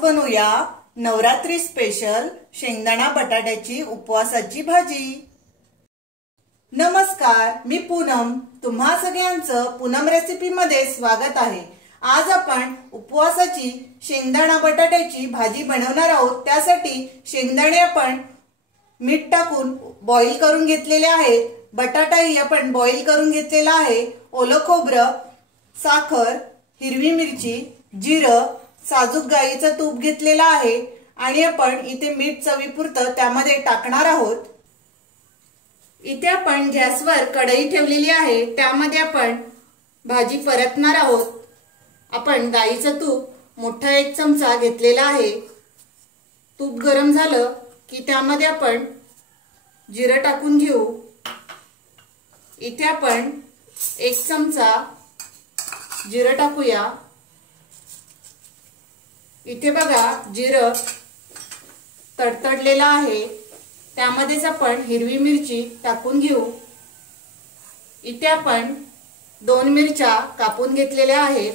बनवूया नवरात्री स्पेशल शेंगदाणा बटाट्याची उपवासाची भाजी। नमस्कार, मी पूनम। तुम्हा सगळ्यांचं पूनम रेसिपी मध्ये स्वागत आहे। आज आपण उपवासाची शेंगदाणा बटाट्याची भाजी बनवणार आहोत। त्यासाठी शेंगदाणे आपण मीठ टाकून बॉईल करून घेतलेले आहेत। बटाटाही आपण बॉईल करून घेतलेला आहे। ओलं खोबरं, साखर, हिरवी मिरची, जिरं, साजूक गाईचं तूप घेतलेला आहे आणि आपण इथे मीठ चवीपुरतं त्यामध्ये टाकणार आहोत। इथे आपण गॅसवर कढई ठेवलेली आहे, त्यामध्ये आपण भाजी परतणार आहोत। आपण गाईचं तूप मोठा 1 चमचा घेतलेला आहे। तूप गरम झालं की त्यामध्ये आपण जिरं टाकून घेऊ। इथे आपण 1 चमचा जिरं टाकूया। इथे बघा जिरं तडतडलेलं आहे, त्यामध्येच आपण हिरवी मिरची टाकून घेऊ। इथे आपण 2 मिरच्या कापून घेतलेल्या आहेत।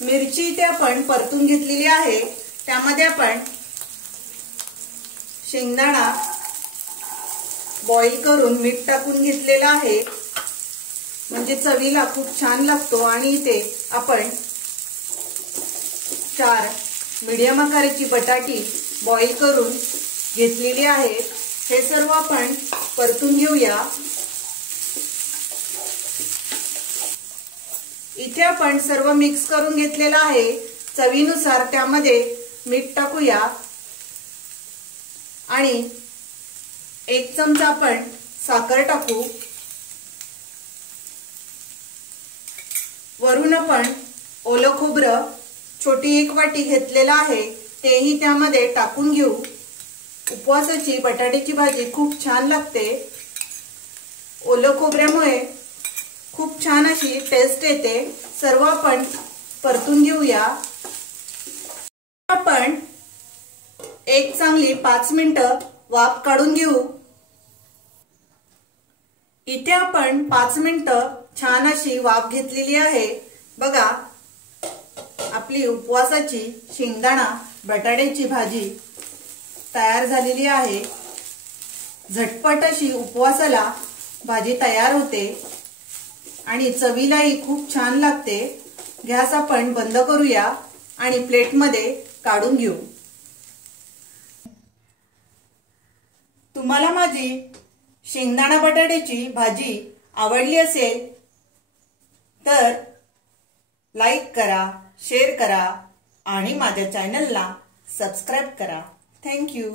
मिरची इथे आपण परतून घेतलेली आहे, त्यामध्ये आपण शेंगदाणा बॉईल करून मीठ टाकून घेतलेला आहे, म्हणजे चवीला खूप छान लागतो। आणि इथे आपण 4 मीडियम आकाराची बटाटी बॉईल करून घेतलेली आहे। हे सर्व आपण परतून घेऊया। इथे आपण सर्व मिक्स करून घेतलेला आहे। चवीनुसार त्यामध्ये मीठ टाकूया आणि 1 चमचा आपण साखर टाकू। वरून आपण ओलं खोबरं छोटी 1 वाटी घेतलेला आहे, तेही त्यामध्ये टाकून घेऊ। उपवासाची बटाट्याची भाजी खूप छान लागते। ओलं खोबऱ्यामुळे खूप छान अशी टेस्ट येते। सर्व आपण परतून घेऊया। आपण एक चांगली 5 मिनिटं वाफ काढून घेऊ। इथे आपण 5 मिनिटं छान अशी वाफ घेतलेली आहे। बघा, आपली उपवासाची शेंगदाणा बटाट्याची भाजी तयार झालेली आहे। झटपट अशी उपवासाला भाजी तयार होते आणि चवीलाही खूप छान लागते। गॅस आपण बंद करूया आणि प्लेटमध्ये काढून घेऊ। तुम्हाला माझी शेंगदाणा बटाट्याची भाजी आवडली असेल तर लाईक करा, शेअर करा आणि माझ्या चॅनलला सबस्क्राइब करा। Thank you.